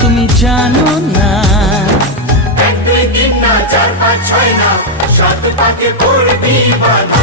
তুমি জানো না। 1 2 3 না 4 5 6 না 7 পাকে পড়বি বাধা।